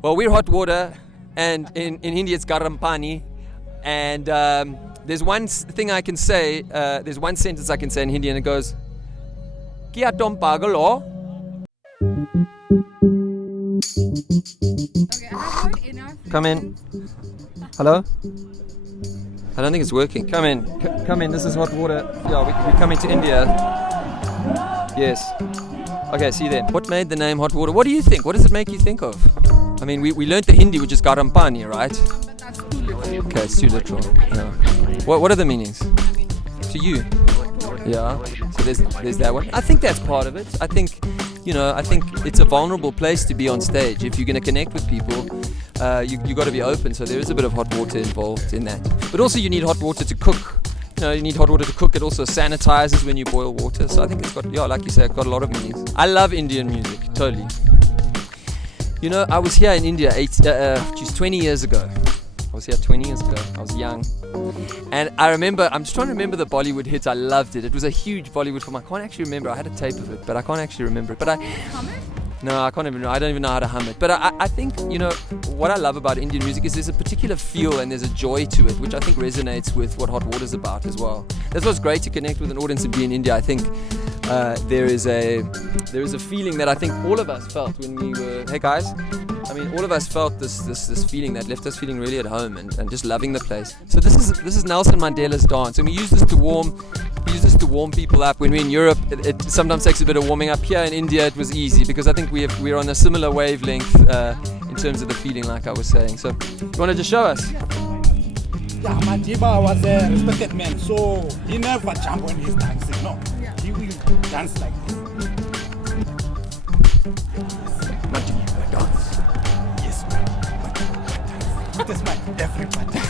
Well, we're hot water, and in Hindi it's garam pani. And there's one thing I can say, there's one sentence I can say in Hindi, and it goes, Kya tum pagal ho? Okay, I have heard enough. Come in. Hello? I don't think it's working. Come in. Come in. This is hot water. Yeah, we're coming to India. Yes. Okay, see you then. What made the name hot water? What do you think? What does it make you think of? I mean, we learned the Hindi, which is garam pani, right? But that's too literal. Okay, it's too literal. Yeah. What are the meanings? To you? Yeah. So there's that one. I think that's part of it. I think it's a vulnerable place to be on stage. If you're going to connect with people, you got to be open. So there is a bit of hot water involved in that. But also you need hot water to cook. You need hot water to cook. It also sanitizes when you boil water. So I think it's got, like you say, it's got a lot of meanings. I love Indian music, totally. I was here in India 20 years ago. I was here 20 years ago. I was young. And I'm just trying to remember the Bollywood hits. I loved it. It was a huge Bollywood film. I can't actually remember. I had a tape of it, but I can't actually remember it. But Hum it? No, I can't even know. I don't even know how to hum it. But I think, what I love about Indian music is there's a particular feel and there's a joy to it, which I think resonates with what Hot Water's about as well. That's what's great to connect with an audience and be in India. I think there is a feeling that I think all of us felt when we were, hey guys, all of us felt this feeling that left us feeling really at home and just loving the place. So this is Nelson Mandela's dance, and we use this to warm people up. When we're in Europe, it sometimes takes a bit of warming up. Here in India, it was easy because I think we're on a similar wavelength in terms of the feeling, like I was saying. So, you want to just show us? Yeah, Madiba was a respected man, so he never jump when he's dancing. No, he will dance like this. Madiba dance. Yes, Madiba dance. That's my everybody.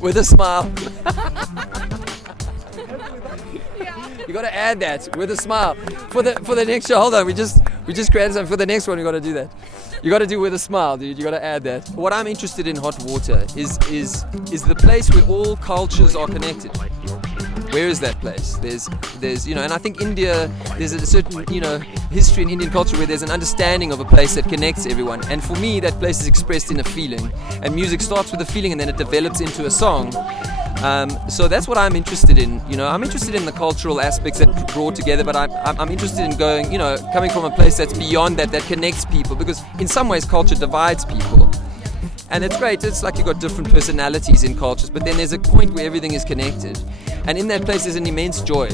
With a smile. You got to add that with a smile for the next show. Hold on, we just created something for the next one. You got to do that. You got to do with a smile, dude. You got to add that. What I'm interested in Hot Water is the place where all cultures are connected. Where is that place? There's and I think India, there's a certain history in Indian culture where there's an understanding of a place that connects everyone. And for me, that place is expressed in a feeling. And music starts with a feeling and then it develops into a song. So that's what I'm interested in. I'm interested in the cultural aspects that draw together, but I'm interested in going, coming from a place that's beyond that connects people, because in some ways culture divides people. And it's great. It's like you've got different personalities in cultures, but then there's a point where everything is connected. And in that place there's an immense joy.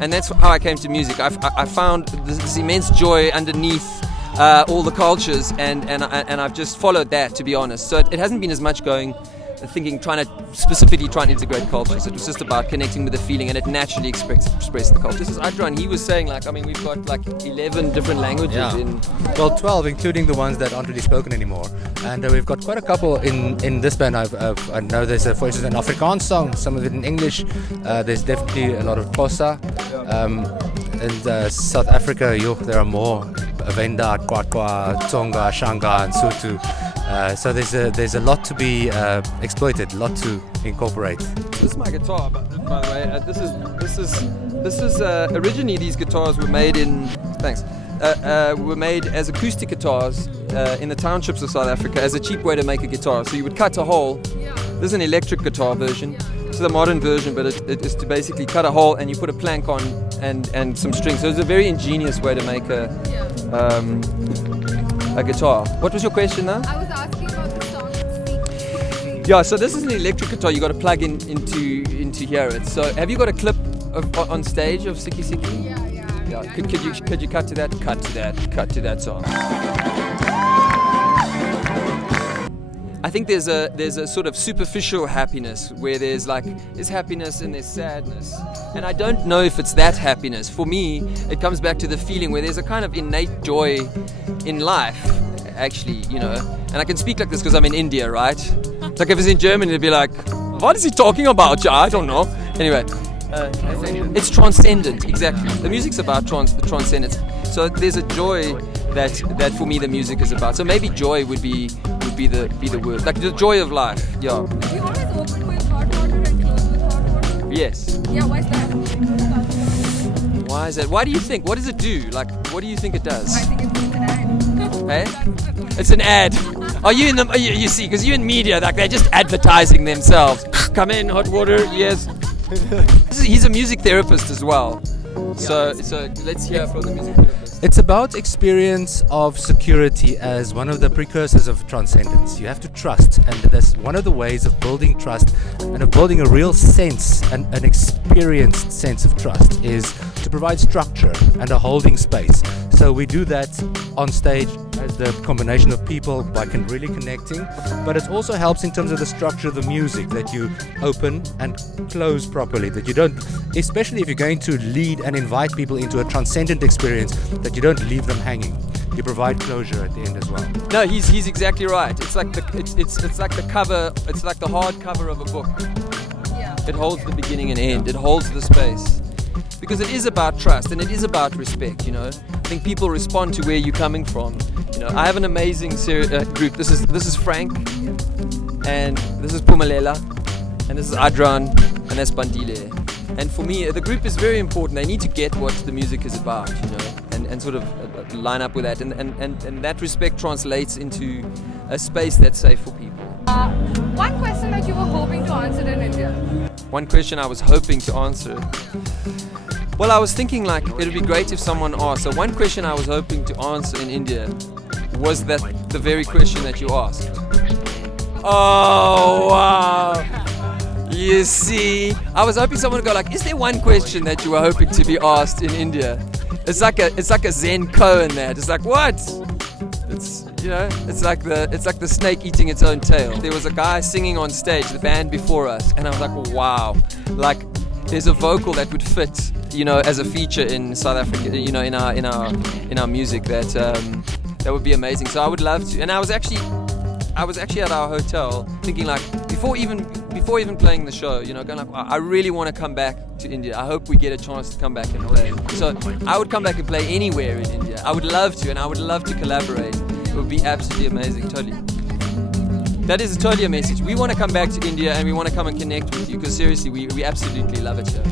And that's how I came to music. I found this immense joy underneath all the cultures, and I've just followed that, to be honest. So it hasn't been as much trying to specifically try and integrate cultures. It was just about connecting with the feeling, and it naturally expressed the culture. This is Adran. He was saying, we've got 11 different languages. Yeah. In... Well, 12, including the ones that aren't really spoken anymore. And we've got quite a couple in this band. I know there's, for instance, an Afrikaans song, some of it in English. There's definitely a lot of Xhosa. In South Africa, there are more. Venda, Kwakwa, Tsonga, Shanga, and Sotho. So there's a lot to be exploited, a lot to incorporate. This is my guitar, by the way. This is originally these guitars were made were made as acoustic guitars in the townships of South Africa as a cheap way to make a guitar. So you would cut a hole. This is an electric guitar version. This is a modern version, but it is to basically cut a hole and you put a plank on and some strings. So it's a very ingenious way to make a guitar. What was your question now? I was asking about the song. Yeah, so this is an electric guitar. You got to plug into hear it. So have you got a clip on stage of Siki Siki? Yeah. Could you cut to that? Cut to that song. I think there's a sort of superficial happiness where there's happiness and there's sadness. And I don't know if it's that happiness. For me, it comes back to the feeling where there's a kind of innate joy in life, actually, And I can speak like this because I'm in India, right? Like if it's in Germany, it'd be like, what is he talking about? Yeah, I don't know. Anyway, it's transcendent, exactly. The music's about the transcendence. So there's a joy that for me the music is about. So maybe joy would be the word, like the joy of life. Yeah. Do you always open with hot water and close with hot water? Yes. Yeah, why is that? Why is that? Why do you think? What does it do? What do you think it does? I think it's an ad. Hey? It's an ad. Are you in the? You see, because you're in media, like they're just advertising themselves. Come in, hot water. Yes. He's a music therapist as well. So let's hear from the music therapist. It's about experience of security as one of the precursors of transcendence. You have to trust, and that's one of the ways of building trust and of building a real sense, an experienced sense of trust, is to provide structure and a holding space. So we do that on stage as the combination of people by really connecting, but it also helps in terms of the structure of the music, that you open and close properly, that you don't, especially if you're going to lead and invite people into a transcendent experience, that you don't leave them hanging. You provide closure at the end as well. No, he's exactly right. It's like it's like the cover. It's like the hard cover of a book. Yeah. It holds the beginning and end. It holds the space. Because it is about trust and it is about respect, you know. I think people respond to where you're coming from. You know, I have an amazing group. This is Frank, and this is Pumalela, and this is Adran, and that's Bandile. And for me, the group is very important. They need to get what the music is about, you know, and sort of line up with that. And that respect translates into a space that's safe for people. One question that you were hoping to answer in India. One question I was hoping to answer. Well, I was thinking like it would be great if someone asked. So one question I was hoping to answer in India was that the very question that you asked. Oh wow! You see, I was hoping someone would go like, "Is there one question that you were hoping to be asked in India?" It's like a Zen koan there. It's like what? It's, you know, it's like the snake eating its own tail. There was a guy singing on stage, the band before us, and I was like, wow, like there's a vocal that would fit, you know, as a feature in South Africa, you know, in our music that would be amazing. So I would love to. And I was actually at our hotel thinking like before even playing the show, you know, going like, I really want to come back to India. I hope we get a chance to come back and play. So I would come back and play anywhere in India. I would love to, and I would love to collaborate. It would be absolutely amazing, totally. That is totally a message. We want to come back to India and we want to come and connect with you, because seriously, we absolutely love it here.